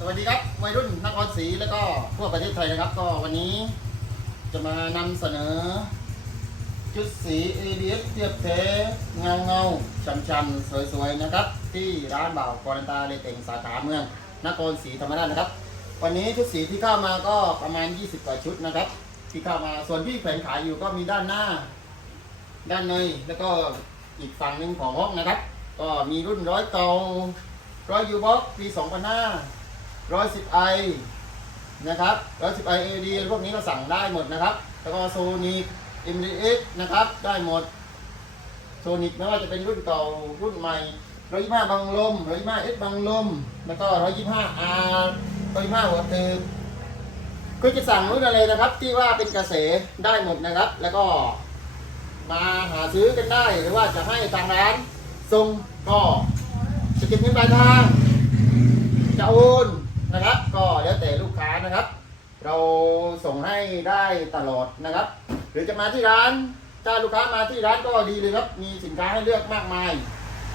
สวัสดีครับวัยรุ่นนครศรีแล้วก็ทั่วประเทศไทยนะครับ ก็วันนี้จะมานำเสนอ ชุดสี ABS เทียบเทเงาเงาช่ำช่ำๆสวยๆนะครับ ที่ร้านบ่าวกรตาเลเต็งสาขาเมืองนครศรีธรรมราชนะครับ วันนี้ชุดสีที่เข้ามาก็ประมาณ 20 กว่าชุดนะครับ ที่เข้ามาส่วนที่แขวนขายอยู่ก็มีด้านหน้า ด้านในแล้วก็อีกฝั่งหนึ่งของห้องนะครับ ก็มีรุ่นร้อยเก่าร้อยยูบ็อกปี2005 ร้อยสิบไอนะครับร้อยสิบไอเอดีพวกนี้ก็สั่งได้หมดนะครับ แล้วก็โซนิกเอ็มดีเอ็กนะครับ ได้หมด โซนิกไม่ว่าจะเป็นรุ่นเก่ารุ่นใหม่ร้อยยี่ห้าบังลมร้อยยี่ห้าเอสบังลม แล้วก็ร้อยยี่ห้าอาร์ร้อยยี่ห้าหัวเตือคือจะสั่งรุ่นอะไรนะครับ ที่ว่าเป็นกระแสได้หมดนะครับ แล้วก็มาหาซื้อกันได้หรือว่าจะให้ทางร้านส่งก็จะเก็บเงินปลายทางจะโอน นะครับ ก็แล้วแต่ลูกค้านะครับ เราส่งให้ได้ตลอดนะครับ หรือจะมาที่ร้าน ถ้าลูกค้ามาที่ร้านก็ดีเลยครับ มีสินค้าให้เลือกมากมาย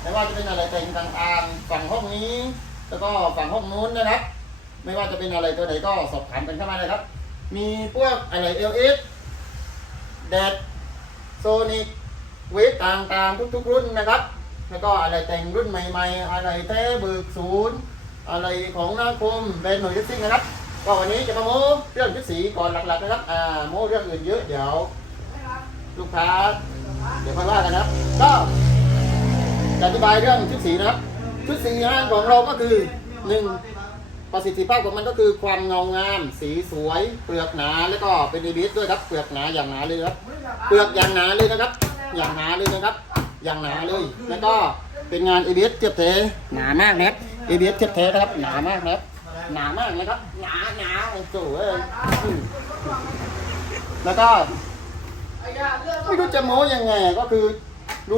ไม่ว่าจะเป็นอะไรแต่งต่างๆฝั่งห้องนี้ แล้วก็ฝั่งห้องนู้นนะครับ ไม่ว่าจะเป็นอะไรตัวไหนก็สอบถามกันเข้ามาเลยครับ มีพวกอะไรเอลเอสแดดโซนิกเวทต่างๆ ทุกๆ รุ่นนะครับ แล้วก็อะไรแต่งรุ่นใหม่ ๆ อะไรแท้เบิกศูนย์ อะไรของนาคมแบรนด์หน่วยลิสซิ่งนะครับ ก็วันนี้จะมาโม้เรื่องชุดสีก่อนหลักๆนะครับ อ่าโม้เรื่องอื่นเยอะเดี๋ยว ลูกค้า เดี๋ยวค่อยว่ากันนะครับ ก็จะอธิบายเรื่องชุดสีนะครับ ชุดสีงานของเราก็คือหนึ่งประสิทธิภาพของมันก็คือความเงางาม สีสวย เปลือกหนาแล้วก็เป็นดีบิสด้วยครับ เปลือกหนาอย่างหนาเลยครับ เปลือกอย่างหนาเลยนะครับ อย่างหนาเลยนะครับ อย่างหนาเลย แล้วก็เป็นงาน ABS เทียบเทหนามากนะครับ ABS เทียบเทนะครับ หนามากนะครับ หนามากนะครับ หนาหนาโอ้โหเอ้ยอืมแล้วก็ไม่รู้จะโม้ยังไงก็คือ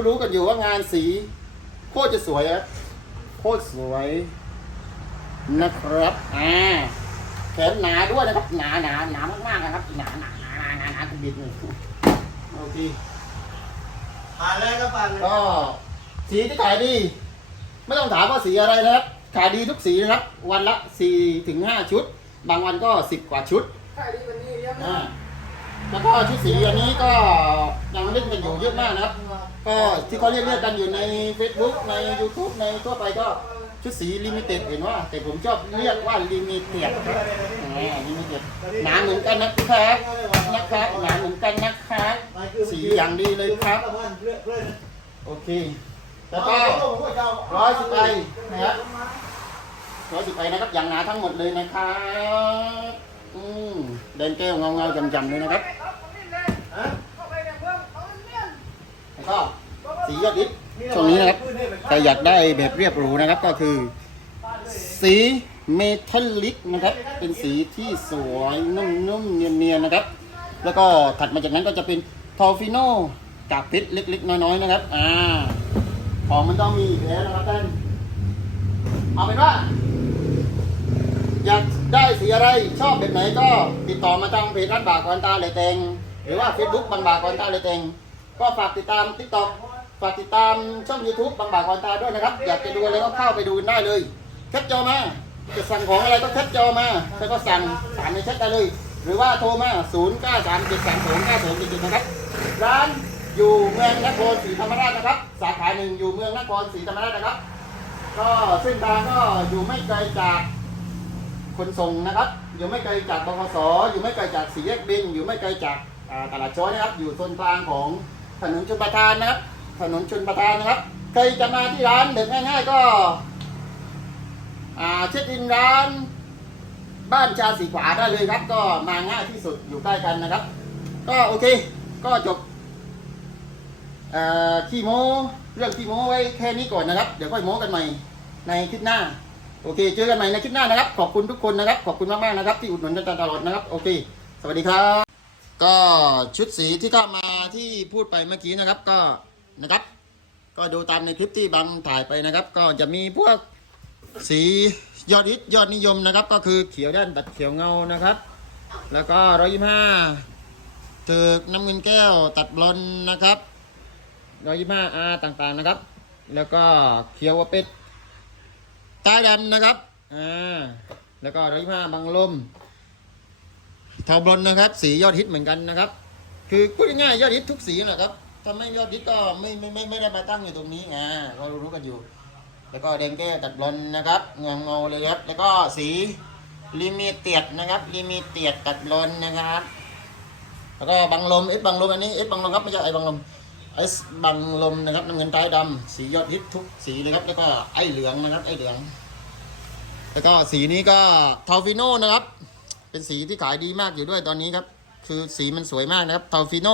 รู้ๆกันอยู่ว่างานสี โคตรจะสวยครับโคตรสวยนะครับอ่าแขนหนาด้วยนะครับหนาหนาหนามากๆนะครับหนาหนาหนาหนาหนาหนาคุณบิดเลยโอเคผ่านเลยก็ผ่านเลยก็สีที่ขายดี ไม่ต้องถามว่าสีอะไรนะครับ ขายดีทุกสีนะครับ วันละสี่ถึงห้าชุด บางวันก็สิบกว่าชุดขายดีวันนี้ยังอ่าแล้วก็ชุดสีอันนี้ก็ยังเล่นกันอยู่เยอะมากนะครับ ก็ที่เขาเรียกเรียกกันอยู่ใน Facebook ใน YouTube ในทั่วไปก็ชุดสีลิมิเต็ดเห็นว่า แต่ผมชอบเรียกว่าลิมิเต็ดครับอ่าลิมิเต็ดหนาเหมือนกันนะครับนะครับหนาเหมือนกันนะครับสีอย่างดีเลยครับ โอเค แล้วก็ร้อยสิบไอนะครับ ร้อยสิบไอนะครับอย่างหนาทั้งหมดเลยนะครับอืมแดงแก้วเงาเงาๆจำๆเลยนะครับแล้วก็สียอดฮิตช่วงนี้นะครับใครอยากได้แบบเรียบหรูนะครับก็คือ สีเมทัลลิกนะครับ เป็นสีที่สวยนุ่มๆเนียนๆนะครับ แล้วก็ถัดมาจากนั้นก็จะเป็นทอฟิโนกากเพชรเล็กๆ น้อยๆนะครับ อ่า ของมันต้องมีอีกแล้วนะครับท่านเอาเป็นว่า อยากได้สีอะไรชอบแบบไหนก็ติดต่อมาทางเพจร้านบากอนตาเลยเตงหรือว่า Facebook บางบากอนตาเลยเตงก็ฝากติดตาม TikTok ฝากติดตามช่อง YouTube บางบากอนตาด้วยนะครับ อยากจะดูอะไรก็เข้าไปดูได้เลยแคปจอมาจะสั่งของอะไรก็แคปจอมาแล้วก็สั่งสามในแชทได้เลย หรือว่าโทรมา0 9 3 7 3 0 9 0 7นะครับร้านอยู่เมืองนครศรีธรรมราชนะครับ สาขาหนึ่งอยู่เมืองนครศรีธรรมราชนะครับ ก็เส้นทางก็อยู่ไม่ไกลจาก ขนส่งนะครับ อยู่ไม่ไกลจากบขสอยู่ไม่ไกลจากสี่แยกบิน อยู่ไม่ไกลจากตลาดช้อยนะครับ อยู่โซนกลางของถนนชนประทานนะครับ ถนนชนประทานนะครับ ใครจะมาที่ร้านเด็กง่ายๆก็เช็คอินร้านบ้านชาสีขวาได้เลยครับ ก็มาง่ายที่สุดอยู่ใกล้กันนะครับ ก็โอเค ก็จบขี้โม้เรื่องขี้โม้ไว้แค่นี้ก่อนนะครับ เดี๋ยวค่อยโม้กันใหม่ในคลิปหน้า โอเค เจอกันใหม่ในคลิปหน้านะครับ ขอบคุณทุกคนนะครับ ขอบคุณมากๆนะครับ ที่อุดหนุนกันตลอดนะครับ โอเค สวัสดีครับ ก็ชุดสีที่เข้ามาที่พูดไปเมื่อกี้นะครับ ก็นะครับ ก็ดูตามในคลิปที่บังถ่ายไปนะครับ ก็จะมีพวกสียอดฮิตยอดนิยมนะครับ ก็คือเขียวด้านตัดเขียวเงานะครับ แล้วก็ร้อยยี่ห้าเถือกน้ำเงินแก้วตัดบลอนนะครับร้อยยี่ห้าอาต่างๆนะครับ แล้วก็เขียวว่าเป็ด ใต้ดำนะครับอ่าแล้วก็ร้อยห้าบังลมเทาบลนนะครับ สียอดฮิตเหมือนกันนะครับ คือพูดง่ายยอดฮิตทุกสีแหละครับถ้าไม่ยอดฮิตก็ไม่ไม่ไม่ไม่ได้มาตั้งอยู่ตรงนี้อ่าก็รู้กันอยู่ แล้วก็แดงแก้ตัดบอนนะครับเงาเงาเลยครับแล้วก็สีลิมิเตียดนะครับลิมิเตียดตัดบอนนะครับ แล้วก็บังลมเอสบังลมอันนี้เอสบังลมครับไม่ใช่ไอบังลม เอสบังลมนะครับน้ำเงินท้ายดำสียอดฮิตทุกสีเลยครับ แล้วก็ไอเหลืองนะครับ ไอเหลือง แล้วก็สีนี้ก็ทาฟิโนนะครับ เป็นสีที่ขายดีมากอยู่ด้วยตอนนี้ครับ คือสีมันสวยมากนะครับทาฟิโน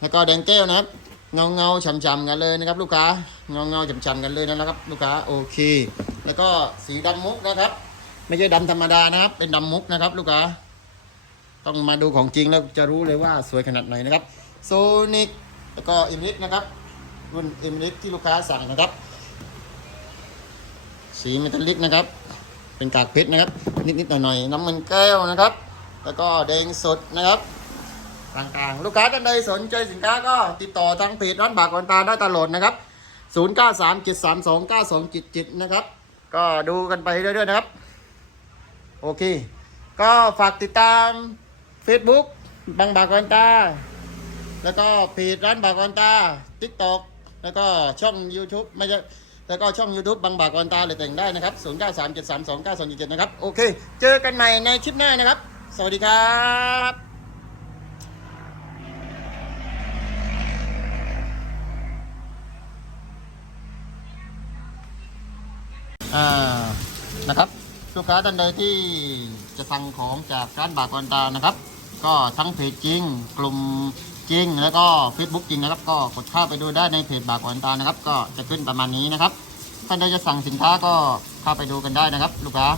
แล้วก็แดงแก้วนะครับ เงาเงาๆฉ่ำกันเลยนะครับ ลูกค้าเงาเงาๆฉ่ำกันเลยนะครับ ลูกค้าโอเค แล้วก็สีดำมุกนะครับ ไม่ใช่ดำธรรมดานะครับ เป็นดำมุกนะครับ ลูกค้าต้องมาดูของจริงแล้วจะรู้เลยว่าสวยขนาดไหนนะครับ โซนิกแล้วก็เอ็มลินะครับ รุ่นเอ็มลิที่ลูกค้าสั่งนะครับ สีเมทัลลิกนะครับ เป็นกากเพชรนะครับ นิดๆหน่อยๆน้ำมันแก้วนะครับ แล้วก็แดงสดนะครับต่างๆ ลูกค้าท่านใดสนใจสินค้าก็ติดต่อทางเพจร้านบากอนตาได้ตลอดนะครับ 0 9 3 7 3 2 9 2 7 7 นะครับ ก็ดูกันไปเรื่อยๆนะครับ โอเค ก็ฝากติดตาม Facebook บางบากอนตา แล้วก็เพจร้านบากอนตา TikTok แล้วก็ช่อง YouTube ไม่ใช่แล้วก็ช่อง YouTube บางบากอนตาเลยแต่งได้นะครับ 0 9 3 7 3 2 9 2 7 7 นะครับ โอเค เจอกันใหม่ในคลิปหน้านะครับ สวัสดีครับอ่านะครับลูกค้าท่านใดที่จะสั่งของจากร้านบากอนตานะครับ ก็ทั้งเพจจริง กลุ่ม จริง แล้วก็ Facebook จริงนะครับ ก็กดเข้าไปดูได้ในเพจบากอนตานะครับ ก็จะขึ้นประมาณนี้นะครับท่านใดจะสั่งสินค้าก็เข้าไปดูกันได้นะครับ ลูกค้า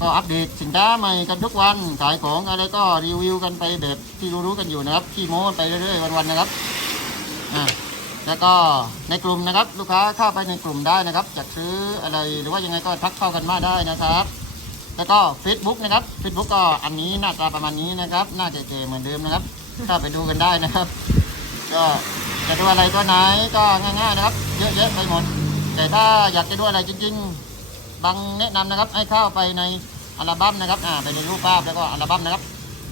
ก็อัปเดตสินค้าใหม่กันทุกวันขายของอะไรก็รีวิวกันไปแบบที่รู้ๆกันอยู่นะครับขี้โม้ไปเรื่อยๆวันๆนะครับอ่าแล้วก็ในกลุ่มนะครับ ลูกค้าเข้าไปในกลุ่มได้นะครับจะซื้ออะไรหรือว่ายังไงก็ทักเข้ากันมาได้นะครับ แล้วก็ Facebook นะครับ Facebook ก็อันนี้หน้าตาประมาณนี้นะครับ หน้าเก๋ๆเหมือนเดิมนะครับ เข้าไปดูกันได้นะครับ ก็จะดูอะไรตัวไหนก็ง่าย ๆ นะครับ เยอะแยะไปหมด แต่ถ้าอยากจะดูอะไรจริง ๆ บางแนะนำนะครับให้เข้าไปในอัลบั้มนะครับอ่าไปในรูปภาพแล้วก็อัลบั้มนะครับ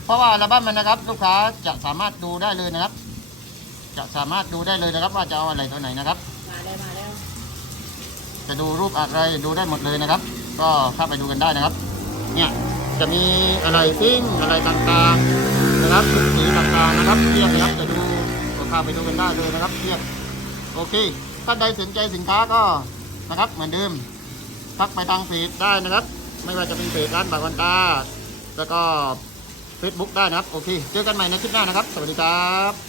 เพราะว่าอัลบั้มมันนะครับ ลูกค้าจะสามารถดูได้เลยนะครับ จะสามารถดูได้เลยนะครับ ว่าจะเอาอะไรตัวไหนนะครับมาแล้วมาแล้วจะดูรูปอะไรดูได้หมดเลยนะครับ ก็เข้าไปดูกันได้นะครับ เนี่ยจะมีอะไรซิ่งอะไรต่างๆ นะครับทุกสีต่างๆนะครับเทียบนะครับจะดูก็เข้าไปดูกันได้เลยนะครับเทียบโอเคถ้าใดสนใจสินค้าก็นะครับ เหมือนเดิมทักไปทางเพจได้นะครับ ไม่ว่าจะเป็นเพจร้านบากวันตาแล้วก็ Facebook ได้นะครับ โอเค เจอกันใหม่ในคลิปหน้านะครับ สวัสดีครับ